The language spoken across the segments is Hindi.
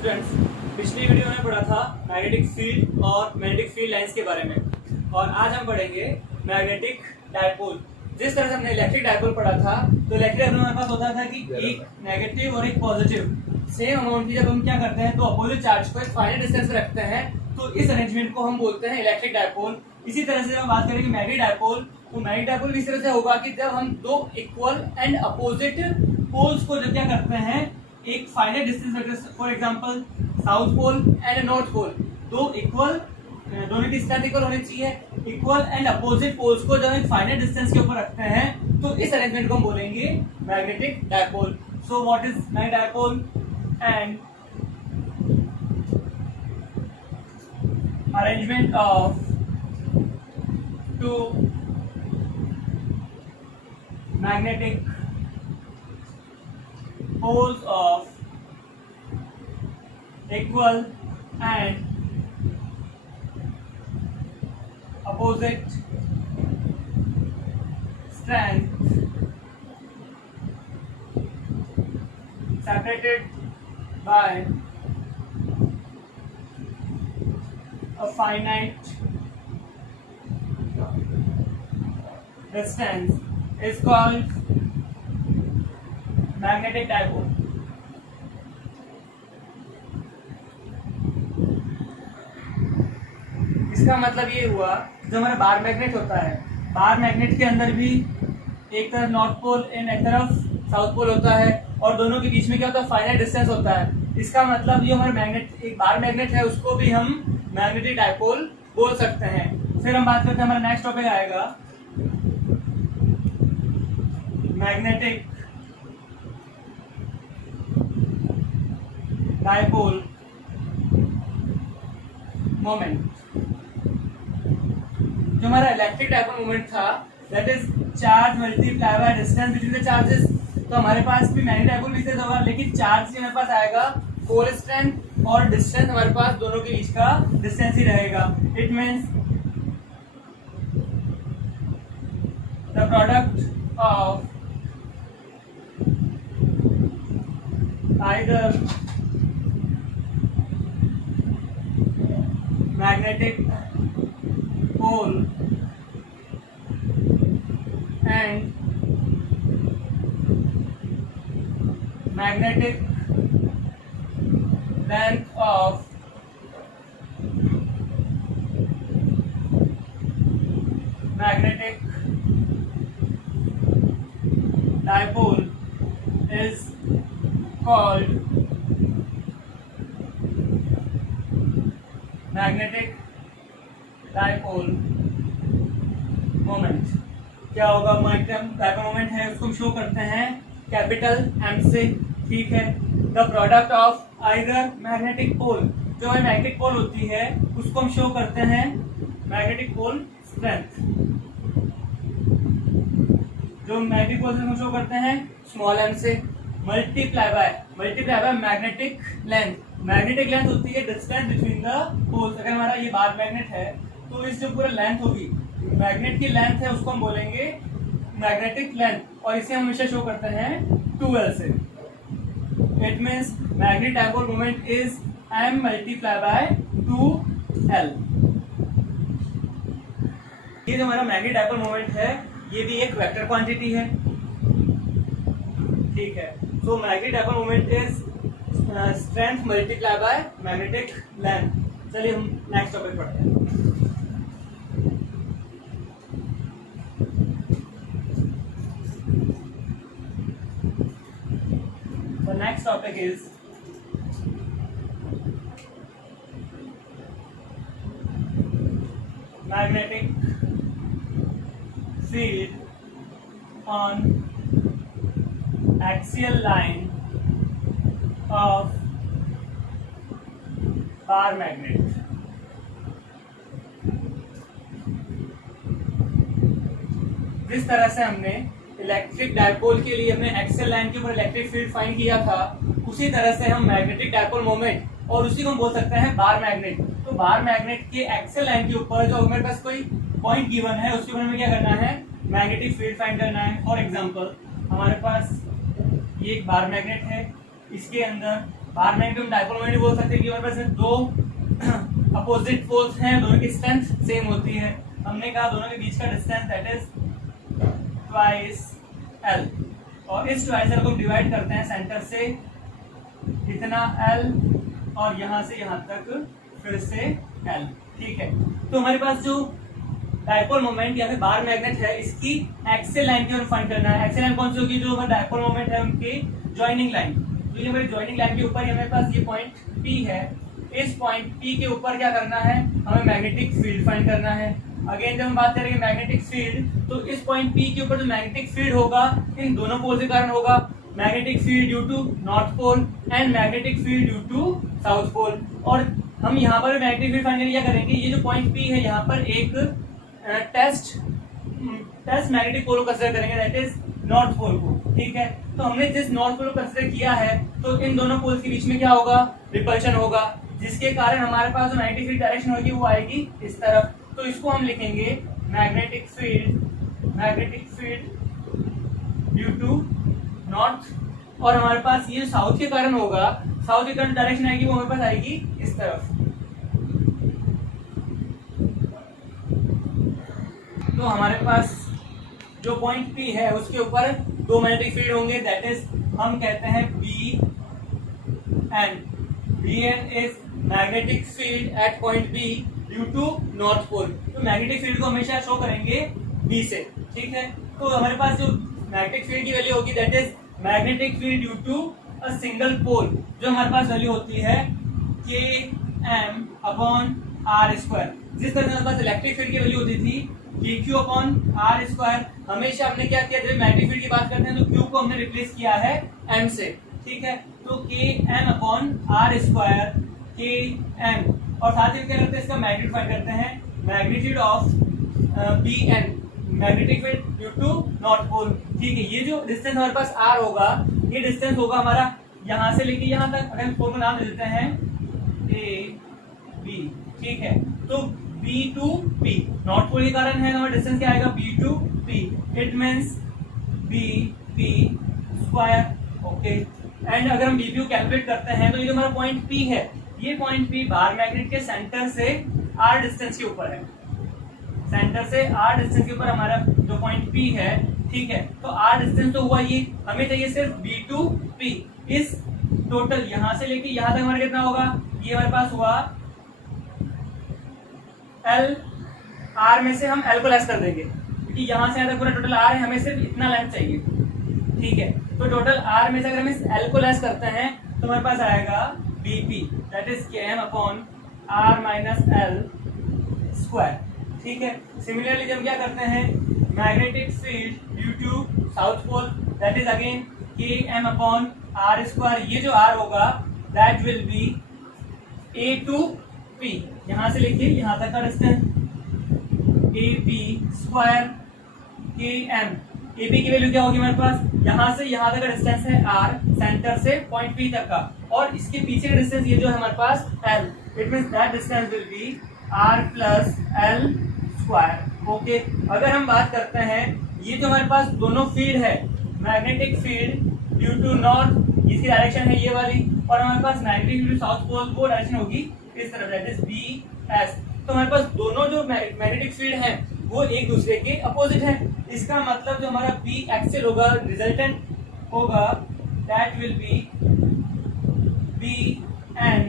स्टूडेंट्स, पिछली वीडियो में पढ़ा था मैग्नेटिक फील्ड और मैग्नेटिक फील्ड लाइंस के बारे में और आज हम पढ़ेंगे मैग्नेटिक डायपोल। जिस तरह से हमने इलेक्ट्रिक डायपोल पढ़ा था तो इलेक्ट्रिक डायपोल हमारे पास होता था कि एक नेगेटिव और एक पॉजिटिव सेम अमाउंट की जब हम क्या करते हैं तो अपोजिट चार्ज को एक फाइनल डिस्टेंस पे रखते हैं तो इस अरेंजमेंट को हम बोलते हैं इलेक्ट्रिक डायपोल। इसी तरह से हम बात करेंगे मैग्नेटिक डायपोल, तो मैग्नेटिक डायपोल इस तरह से होगा कि जब हम दो इक्वल एंड अपोजिट पोल्स को जब क्या करते हैं एक final distance, for example south pole and north pole, दो इक्वल, दोनों की स्ट्रेंथ इक्वल होनी चाहिए, इक्वल एंड अपोजिट पोल्स को जब एक फाइनल डिस्टेंस के ऊपर रखते हैं तो इस अरेंजमेंट को हम बोलेंगे magnetic dipole. So what is magnetic dipole? And arrangement of two magnetic poles of equal and opposite strength separated by a finite distance is called magnetic dipole. इसका मतलब ये हुआ जो हमारा बार मैग्नेट होता है, बार मैग्नेट के अंदर भी एक तरफ नॉर्थ पोल एंड एक तरफ साउथ पोल होता है और दोनों के बीच में क्या होता है फाइनाइट डिस्टेंस होता है। इसका मतलब ये हमारा मैग्नेट एक बार मैग्नेट है उसको भी हम मैग्नेटिक डायपोल बोल सकते हैं। फिर हम बात करते हैं, हमारा नेक्स्ट टॉपिक आएगा मैग्नेटिक डायपोल मोमेंट। जो हमारा इलेक्ट्रिक डायपोल मोमेंट था that is charge multiply by distance between the charges. तो हमारे पास भी मैग्नेटिक डायपोल भी होगा लेकिन चार्ज हमारे पास आएगा पोल स्ट्रेंथ और डिस्टेंस हमारे पास दोनों के बीच का डिस्टेंस ही रहेगा। It means the product of either magnetic pole and magnetic length of magnetic dipole is called magnetic dipole moment। क्या होगा? मैग्नेटिक डायपोल मोमेंट है उसको हम शो करते हैं कैपिटल एम से, ठीक है। The product of either magnetic pole, जो हमारी मैग्नेटिक पोल होती है उसको हम शो करते हैं मैग्नेटिक पोल स्ट्रेंथ। जो मैग्नेटिक पोल से हम शो करते हैं स्मॉल एम से, multiply by magnetic length. Magnetic length होती है डिस्टेंस बिटवीन द पोल्स। अगर हमारा ये बार मैग्नेट है तो इस जो पूरा लेंथ होगी मैग्नेट की लेंथ है उसको हम बोलेंगे मैग्नेटिक लेंथ और इसे हम हमेशा शो करते हैं 2L से। It means magnetic dipole moment is m multiply by 2L। ये जो हमारा मैग्नेटिक डायपोल मोमेंट है ये भी एक वेक्टर क्वांटिटी है, ठीक है। So magnetic dipole moment is strength multiply by magnetic length. चलिए हम नेक्स्ट टॉपिक पढ़ते हैं। The next topic is magnetic field on axial line of bar magnet। जिस तरह से हमने इलेक्ट्रिक डायपोल के लिए हमने एक्सियल लाइन के ऊपर इलेक्ट्रिक फील्ड फाइंड किया था उसी तरह से हम मैग्नेटिक डायपोल मोमेंट और उसी को हम बोल सकते हैं बार मैग्नेट। तो बार मैग्नेट के एक्सियल लाइन के ऊपर जो हमारे पास कोई पॉइंट गिवन है उसके ऊपर हमें क्या करना है मैग्नेटिक फील्ड फाइंड करना है। फॉर एग्जांपल हमारे पास ये एक बार मैग्नेट है, इसके अंदर बार मैग्नेट हम डायपोल मोमेंट बोल सकते हैं कि हमारे पास दो अपोजिट पोल्स हैं, दोनों की स्ट्रेंथ सेम होती है। हमने कहा दोनों के बीच का distance that is twice L, और इस ट्वाइस एल को हम डिवाइड करते हैं सेंटर से इतना एल और यहां से यहां तक फिर से एल। ठीक है, तो हमारे पास जो डायपोल मोमेंट या फिर बार मैग्नेट है इसकी एक्सियल लाइन की फाइंड करना है। एक्सियल लाइन कौन सी होगी? जो हमारा डायपोल मोमेंट है उनकी जॉइनिंग लाइन। तो ये हमारी जॉइनिंग लाइन के ऊपर हमारे पास ये पॉइंट P है, इस पॉइंट P के ऊपर क्या करना है? हमें मैग्नेटिक फील्ड फाइंड करना है। अगेन जब हम बात करेंगे मैग्नेटिक फील्ड, तो इस पॉइंट P के ऊपर जो मैग्नेटिक फील्ड होगा इन दोनों पोल के कारण होगा, magnetic field due to north pole and magnetic field due to south pole. और हम यहाँ पर मैग्नेटिक फील्ड फाइंड क्या करेंगे? ये जो पॉइंट P है यहाँ पर एक टेस्ट मैग्नेटिक पोल को कंसीडर करेंगे, दैट इज नॉर्थ पोल को। ठीक है, तो हमने जिस नॉर्थ पोल को कंसीडर किया है तो इन दोनों पोल्स के बीच में क्या होगा? रिपल्शन होगा, जिसके कारण हमारे पास जो मैग्नेटिक फील्ड डायरेक्शन होगी वो आएगी इस तरफ। तो इसको हम लिखेंगे magnetic field due to north, और हमारे पास ये साउथ के कारण होगा, साउथ के कारण डायरेक्शन आएगी वो हमारे पास आएगी इस तरफ। तो हमारे पास जो पॉइंट P है उसके ऊपर दो मैग्नेटिक फील्ड होंगे, दैट इज हम कहते हैं BN is magnetic field at point B due to north pole. तो मैग्नेटिक फील्ड को हमेशा शो करेंगे B से। ठीक है, तो हमारे पास जो मैग्नेटिक फील्ड की वैल्यू होगी that is magnetic field due to a single pole, जो हमारे पास वैल्यू होती है Km अपॉन R स्क्वायर। जिस तरह से हमारे पास इलेक्ट्रिक फील्ड की वैल्यू होती थी dq अपॉन R स्क्वायर, हमेशा हमने क्या किया? जब मैग्नेटिक फील्ड की बात करते हैं तो q को हमने रिप्लेस किया है m से। ठीक है, तो Km upon R square Km, और साथ ही क्या करते हैं? इसका मैग्नीट्यूड फाइंड करते हैं, magnitude of Bn, magnetic field due to north pole. ठीक है, ये जो डिस्टेंस हमारे पास R होगा, ये डिस्टेंस होगा हमारा यहाँ से लेके यहाँ तक। अगर हम पोल का नाम दे देते हैं AB। ठीक है, तो B to P north pole के कारण है, हमारा डिस्टेंस क्या आएगा? B to P, it means BP square. Okay, and अगर हम BP को कैलकुलेट करते हैं तो ये जो हमारा पॉइंट P है, ये पॉइंट P बार मैग्नेट के सेंटर से R डिस्टेंस के ऊपर है, सेंटर से R डिस्टेंस के ऊपर हमारा जो पॉइंट P है। ठीक है, तो R डिस्टेंस तो हुआ ये, हमें चाहिए सिर्फ B to P। इस टोटल यहाँ से लेके यहाँ तक हमारा कितना होगा? ये हमारे पास हुआ L, R में से हम L को लेस कर देंगे क्योंकि यहाँ से यहाँ तक पूरा टोटल R है, हमें सिर्फ इतना लेंथ चाहिए। ठीक है, तो टोटल R में से अगर हम इस L को लेस करते हैं तो हमारे पास आएगा BP, that is Km upon R minus L square. ठीक है, सिमिलरली जब क्या करते हैं? Magnetic field due to south pole, that is again Km upon R square. ये जो R होगा that will be A to P, यहां से लेके यहां तक का distance AP square Km। AP की वैल्यू क्या होगी हमारे पास? यहां से यहां तक का डिस्टेंस है R, सेंटर से पॉइंट P तक का, और इसके पीछे का डिस्टेंस ये जो है हमारे पास L, it means that distance will be R plus L square. Okay, अगर हम बात करते हैं ये जो हमारे पास दोनों फील्ड है, magnetic field due to north, इसकी डायरेक्शन है ये वाली, और हमारे पास मैग्नेटिक फील्ड साउथ पोल, वो डायरेक्शन होगी इस तरफ, दैट इज BS। तो हमारे पास दोनों जो मैग्नेटिक फील्ड हैं वो एक दूसरे के अपोजिट है। इसका मतलब जो हमारा B एक्सियल होगा, रिजल्टेंट होगा, that will B BN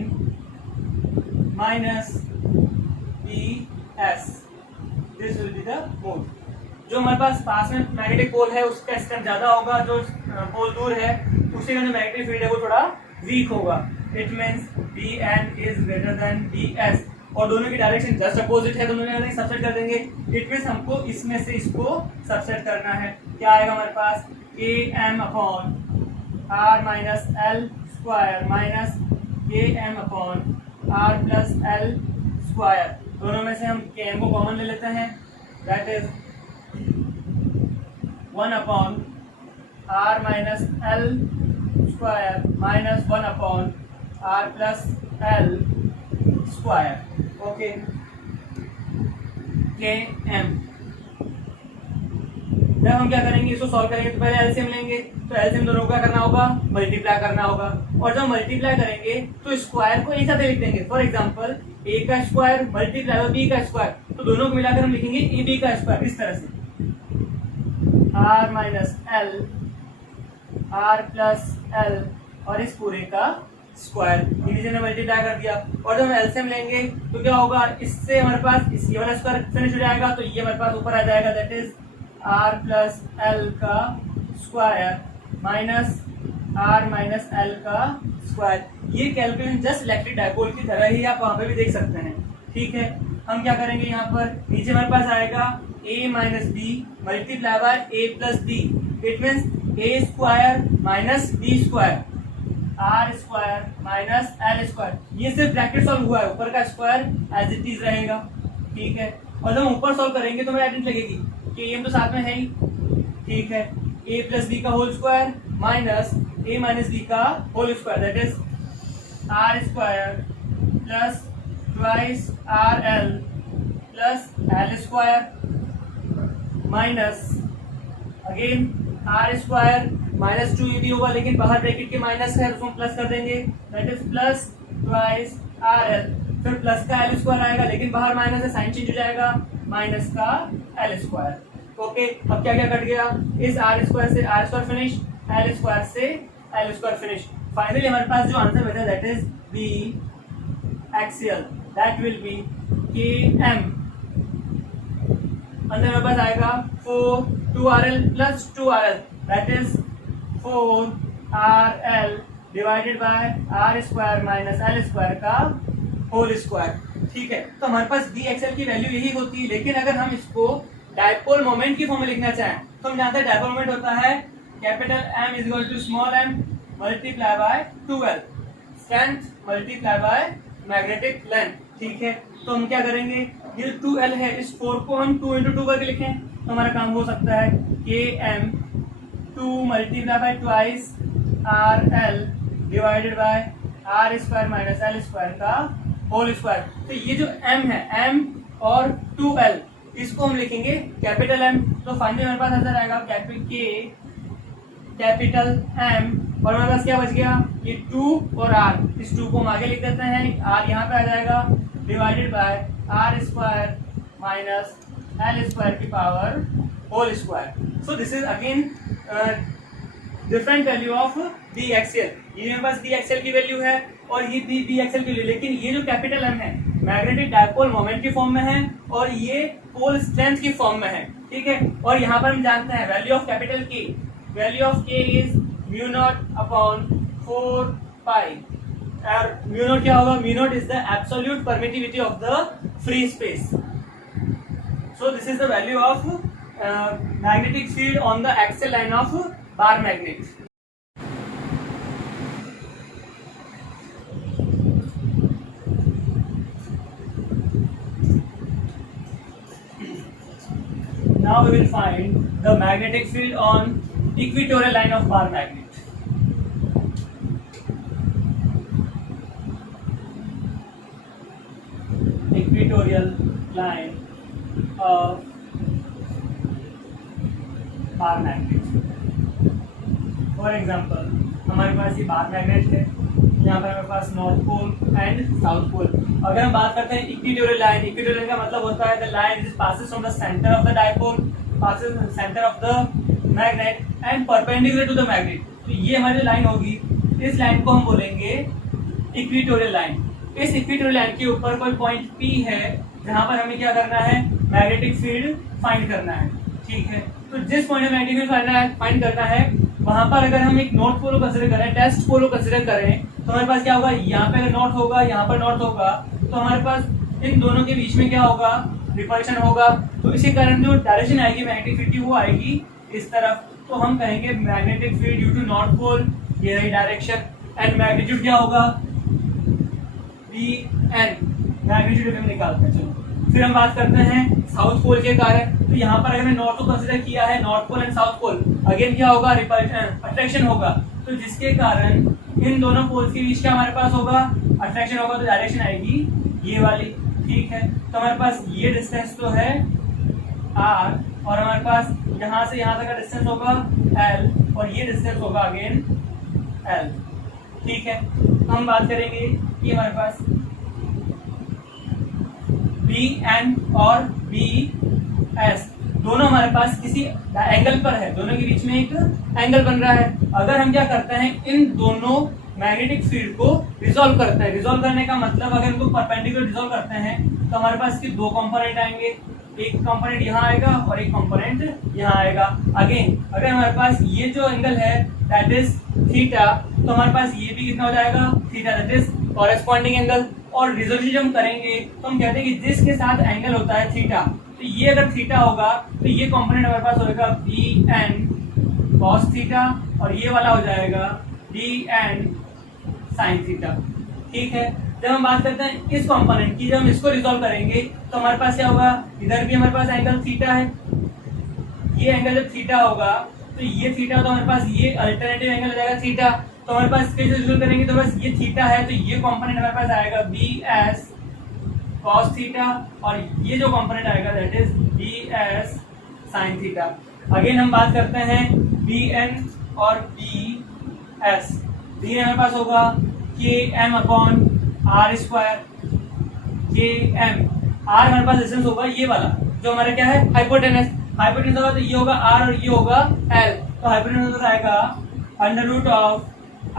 minus BS, this will be the mode. जो हमारे पास में मैग्नेटिक पोल है उसका स्ट्रेंथ ज्यादा होगा, जो पोल दूर है उसके जो मैग्नेटिक फील्ड है वो थोड़ा वीक होगा, it means BN is greater than BS, और दोनों की डायरेक्शन जस्ट अपोजिट है, दोनों की सबसेट कर देंगे। इट मींस हमको इसमें से इसको सबसेट करना है। क्या आएगा हमारे पास? Km upon R minus L square minus Km upon R plus L square. दोनों में से हम Km को कॉमन ले लेते हैं, that is 1 upon R minus L square minus 1 upon R plus L square. Okay, Km जब हम क्या करेंगे, इसको सॉल्व करेंगे तो पहले एलसीएम लेंगे, तो एलसीएम दोनों को क्या करना होगा, मल्टीप्लाई करना होगा, और जब मल्टीप्लाई करेंगे तो स्क्वायर को एक साथ लिख देंगे। फॉर एग्जांपल ए का स्क्वायर मल्टीप्लाई बाय बी का स्क्वायर, तो दोनों को मिलाकर हम लिखेंगे ए बी का स्क्वायर, इस तरह से R minus L R plus L और इस पूरे का स्क्वायर, ने मल्टीप्लाई कर दिया। और जब हम एलसीएम लेंगे तो क्या होगा, इससे हमारे पास इस ये वाला स्क्वायर फिनिश हो जाएगा, तो ये हमारे पास ऊपर आ जाएगा, that is R plus L का square minus R minus L का स्क्वायर। ये कैलकुलेशन जस्ट इलेक्ट्रिक डायपोल की तरह ही आप वहां पे भी देख सकते हैं। ठीक है, हम क्या करेंगे, यहाँ पर नीचे हमारे पास आएगा a minus B multiply by a plus B, it means A square minus B square R square minus L square. ये सिर्फ ब्रैकेट सॉल्व हुआ है, ऊपर का स्क्वायर एज इट इज रहेगा। ठीक है, और जब हम ऊपर सॉल्व करेंगे तो हमें आइडेंटिटी लगेगी कि ये तो साथ में है ही। ठीक है, a प्लस बी का whole square minus a minus B का whole square, that is R square plus twice R L plus L square minus again R square minus 2ab होगा, लेकिन बाहर ब्रैकेट के माइनस है, उसको प्लस कर देंगे, that is plus twice R L, फिर प्लस का एल स्क्वायर आएगा, लेकिन बाहर माइनस है, साइन चेंज हो जाएगा, माइनस का एल स्क्वायर। ओके, अब क्या क्या कट गया, इस आर स्क्वायर से R square finish, L square से एल स्क्वायर फिनिश। फाइनली हमारे पास जो आंसर बचा that is B axial, that will be K M, अंदर हमारे पास आएगा 4 2rl plus 2rl, that is 4rl divided by R square minus L square का होल स्क्वायर। ठीक है, तो हमारे पास डी एक्सएल की वैल्यू यही होती है, लेकिन अगर हम इसको डायपोल मोमेंट की फॉर्म में लिखना चाहें तो हम जानते हैं डायपोल मोमेंट होता है capital M is equal to small m multiply by 2l, strength multiply by magnetic length. ठीक है, तो हम क्या करेंगे, ये 2l है, इस 4 को हम 2 into 2 करके लिखें तो हमारा काम हो सकता है K m 2 multiply by twice R L divided by R square minus L square का होल स्क्वायर। तो ये जो m है, m और 2l, इसको हम लिखेंगे कैपिटल M, तो फाइनली हमारे पास आंसर आएगा कैपिटल M, और हमारे पास क्या बच गया, ये 2 और r, इस 2 को हम आगे लिख देते हैं, r यहाँ पे आ जाएगा divided by R square minus L square की power whole square. So this is again different value of D XL. ये मेरे पास डी एक्सएल की वैल्यू है और ये डी एक्सएल की वैल्यू, लेकिन ये जो कैपिटल M है मैग्नेटिक डायपोल मोमेंट की फॉर्म में है और ये पोल स्ट्रेंथ की फॉर्म में है। ठीक है, और यहाँ पर हम जानते हैं value of capital K, value of K is mu naught upon 4 pi, और म्यू नॉट क्या होगा, mu naught is the absolute permittivity of the free space. So this is the value of magnetic field on the axial line of bar magnet. Now we will find the magnetic field on equatorial line of bar magnet. Equatorial line of bar magnet. For example, हमारे पास ये बार मैग्नेट है, यहाँ पर हमारे पास north pole and south pole. अगर हम बात करते हैं इक्वेटोरियल लाइन, इक्वेटोरियल लाइन का मतलब होता है the line is passes from the centre of the dipole, passes centre of the magnet and perpendicular to the magnet. तो ये हमारी लाइन होगी, इस लाइन को हम बोलेंगे इक्वेटोरियल लाइन। इस इक्वेटोरियल लाइन के ऊपर कोई पॉइंट P है जहां पर हमें क्या करना है, मैग्नेटिक फील्ड फाइंड करना है। ठीक है, तो जिस पॉइंट में मैग्नेटिक फील्ड फाइंड करना है वहां पर अगर हम एक नॉर्थ पोल को कंसीडर करें, टेस्ट पोल को कंसीडर करें, तो हमारे पास क्या होगा, यहाँ पे अगर नॉर्थ होगा, यहाँ पर नॉर्थ होगा, तो हमारे पास इन दोनों के बीच में क्या होगा, रिपल्शन होगा। तो इसी कारण जो डायरेक्शन आएगी मैग्नेटिक फील्ड की वो आएगी इस तरफ। तो हम कहेंगे magnetic field due to north pole, ये रही डायरेक्शन, एंड मैग्नीट्यूड क्या होगा, Vn, मैग्नीट्यूड हम निकालते हैं। चलो फिर हम बात करते हैं साउथ पोल के कारण। तो यहाँ पर अगर नॉर्थ को कंसीडर किया है, north pole and south pole, again क्या होगा, रिपल्शन, अट्रैक्शन होगा। तो जिसके कारण इन दोनों पोल्स के बीच क्या हमारे पास होगा, अट्रैक्शन होगा, तो डायरेक्शन आएगी ये वाली। ठीक है, तो हमारे पास ये डिस्टेंस तो है r, और हमारे पास यहाँ से यहाँ तक का डिस्टेंस होगा L और ये डिस्टेंस होगा अगेन L। ठीक है, हम बात करेंगे कि हमारे पास बी एन और बी एस दोनों हमारे पास किसी एंगल पर है, दोनों के बीच में एक एंगल बन रहा है। अगर हम क्या करते हैं, इन दोनों मैग्नेटिक फील्ड को रिजॉल्व करते हैं। रिजॉल्व करने का मतलब अगर इनको परपेंडिकुलर रिजॉल्व करते हैं तो हमारे पास इसके दो कंपोनेंट आएंगे, एक कंपोनेंट यहाँ आएगा और एक कंपोनेंट यहाँ आएगा। अगेन अगर हमारे पास ये जो एंगल है दैट इज थीटा, तो हमारे पास ये भी कितना हो जाएगा, theta, that is corresponding angle. और रिजोल्यूशन हम करेंगे तो हम कहते हैं कि जिसके साथ एंगल होता है थीटा, तो ये अगर थीटा होगा तो ये कंपोनेंट हमारे पास होगा बी एन कॉस थीटा और ये वाला हो जाएगा बी एन साइन थीटा। ठीक है, जब हम बात करते हैं इस कंपोनेंट की, जब हम इसको रिजॉल्व करेंगे तो हमारे पास क्या होगा, इधर भी हमारे पास एंगल थीटा है, ये एंगल जब थीटा होगा तो ये थीटा, तो हमारे पास ये अल्टरनेटिव एंगल हो जाएगा थीटा। तो हमारे पास इसके रिजॉल्व करेंगे तो बस ये थीटा है, तो ये कंपोनेंट हमारे पास आएगा बी एस cos थीटा और ये जो कंपोनेंट आएगा that is B S sine theta. Again हम बात करते हैं बी एन और बी एस। बी हमारे पास होगा K M upon R square, K M, R हमारे पास डिस्टेंस होगा ये वाला जो हमारा क्या है, हाइपोटेनस। हाइपोटेनस होगा तो ये होगा आर और ये होगा एल, तो हाइपोटेनस आएगा under root of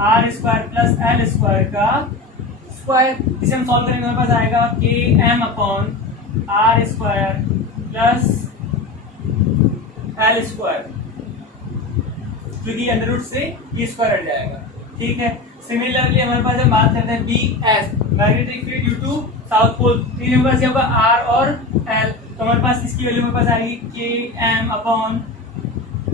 R square plus L square का स्क्वायर। इसे हम सॉल्व करेंगे, हमारे पास आएगा K M upon R square plus L square, क्योंकि अंडर रूट से ये स्क्वायर हट जाएगा। ठीक है, सिमिलरली हमारे पास जब बात करते हैं B S, magnetic field due to south pole, तो हमारे पास होगा आर और एल, तो हमारे पास इसकी वैल्यू हमारे पास आएगी K M upon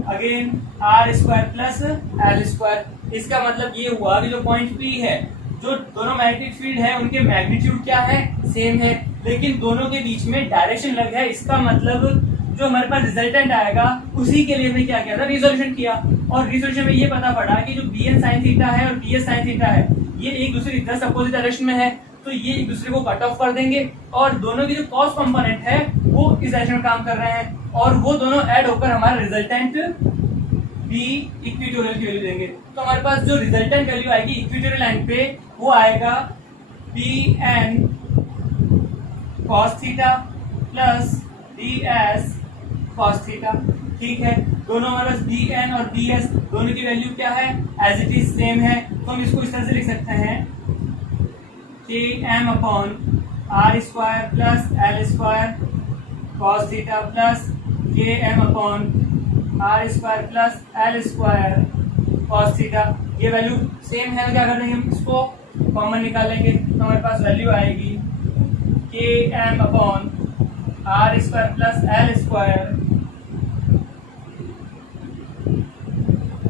again R square plus L square. इसका मतलब ये हुआ कि जो पॉइंट पी है, जो दोनों मैग्नेटिक फील्ड है उनके मैग्नीट्यूड क्या है, सेम है, लेकिन दोनों के बीच में डायरेक्शन अलग है। इसका मतलब जो हमारे पास रिजल्टेंट आएगा उसी के लिए हमने क्या किया था, रिजोल्यूशन किया। और रिजोल्यूशन में ये पता पड़ा कि जो बी एन साइन थीटा है और बी एस साइन थीटा है ये एक दूसरे की जस्ट अपोजिट डायरेक्शन में है, तो ये एक दूसरे को कट ऑफ कर देंगे और दोनों की जो कॉस कंपोनेंट है वो इस डायरेक्शन में काम कर रहे हैं और वो दोनों ऐड होकर हमारा रिजल्टेंट बी इक्विटोरियल की वैल्यू देंगे। तो हमारे पास जो रिजल्टेंट वैल्यू आएगी इक्विटोरियल लाइन पे वो आएगा B N cos theta plus B S cos theta. ठीक है, दोनों हमारे पास बी एन और बी एस दोनों की वैल्यू क्या है, एज इट इज सेम है, तो हम इसको इस तरह से लिख सकते हैं K M upon R square plus L square cos theta plus K M upon R square plus L square cos theta. ये वैल्यू सेम है, तो क्या कर देंगे, हम इसको कॉमन निकालेंगे तो हमारे पास वैल्यू आएगी K M upon R square plus L square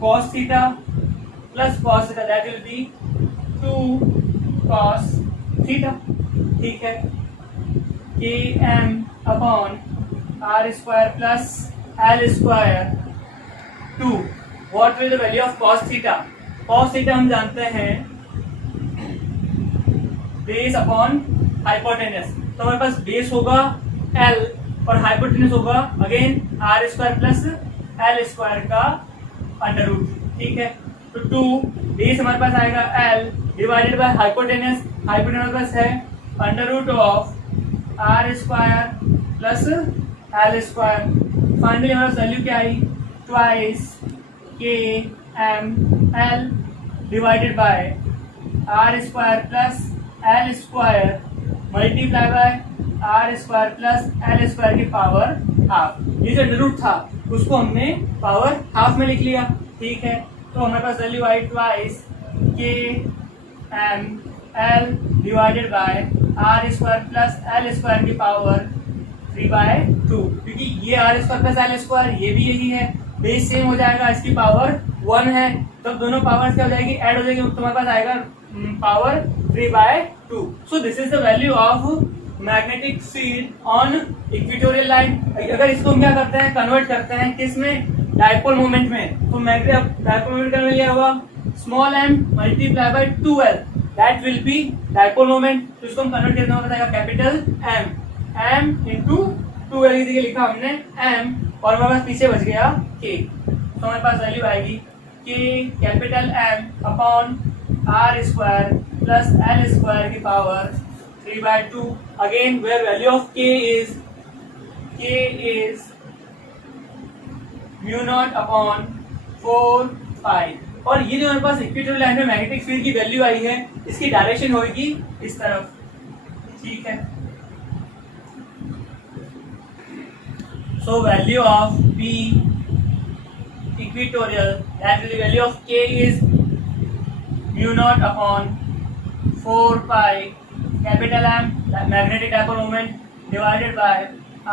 cos theta plus cos theta, that will be 2 cos theta. ठीक है, K M upon R square plus L square 2, what will the value of cos theta. cos theta हम जानते हैं बेस अपॉन हाइपोटेनस, तो हमारे पास बेस होगा L और हाइपोटेनस होगा again R square plus L square का अंडर रूट। ठीक है, तो 2 बेस हमारे पास आएगा L divided by hypotenuse, hypotenuse हमारे पास है under root of R square plus L square. Finally हमारे पास वैल्यू क्या आई, twice K M L divided by R square plus L square multiply by R square plus L square की पावर हाफ। ये जो अंडर रूट था उसको हमने पावर हाफ में लिख लिया। ठीक है, तो हमारे पास वैल्यू आई twice K M L divided by R square plus L square की पावर 3/2, क्योंकि ये R square plus L square ये भी यही है, बेस सेम हो जाएगा, इसकी पावर 1 है, तो दोनों पावर्स क्या हो जाएगी, ऐड हो जाएगी, तुम्हारे पास आएगा power 3/2। So this is the value of magnetic field on equatorial line. अगर इसको हम क्या करते हैं, कन्वर्ट करते हैं किस में, डायपोल मोमेंट में, तो मैग्नेटिक डायपोल मोमेंट का लिया हुआ small m multiply by 2l, that will B dipole moment. तो इसको हम कन्वर्ट करना होगा capital M, m into 2l, लिखा हमने m और हमारे पास पीछे बच गया k, तो हमारे पास वैल्यू आएगी k capital M upon r square plus l square की power 3/2, again where value of k is mu naught upon 4 pi. और ये जो हमारे पास इक्वेटोरियल लाइन में मैग्नेटिक फील्ड की वैल्यू आई है, इसकी डायरेक्शन होगी इस तरफ, ठीक है। So value of P equatorial that is value of K is mu naught upon 4 pi capital M magnetic dipole moment divided by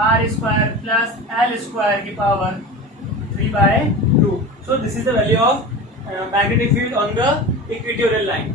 r square plus l square की power 3/2. So this is the value of magnetic field on the equatorial line.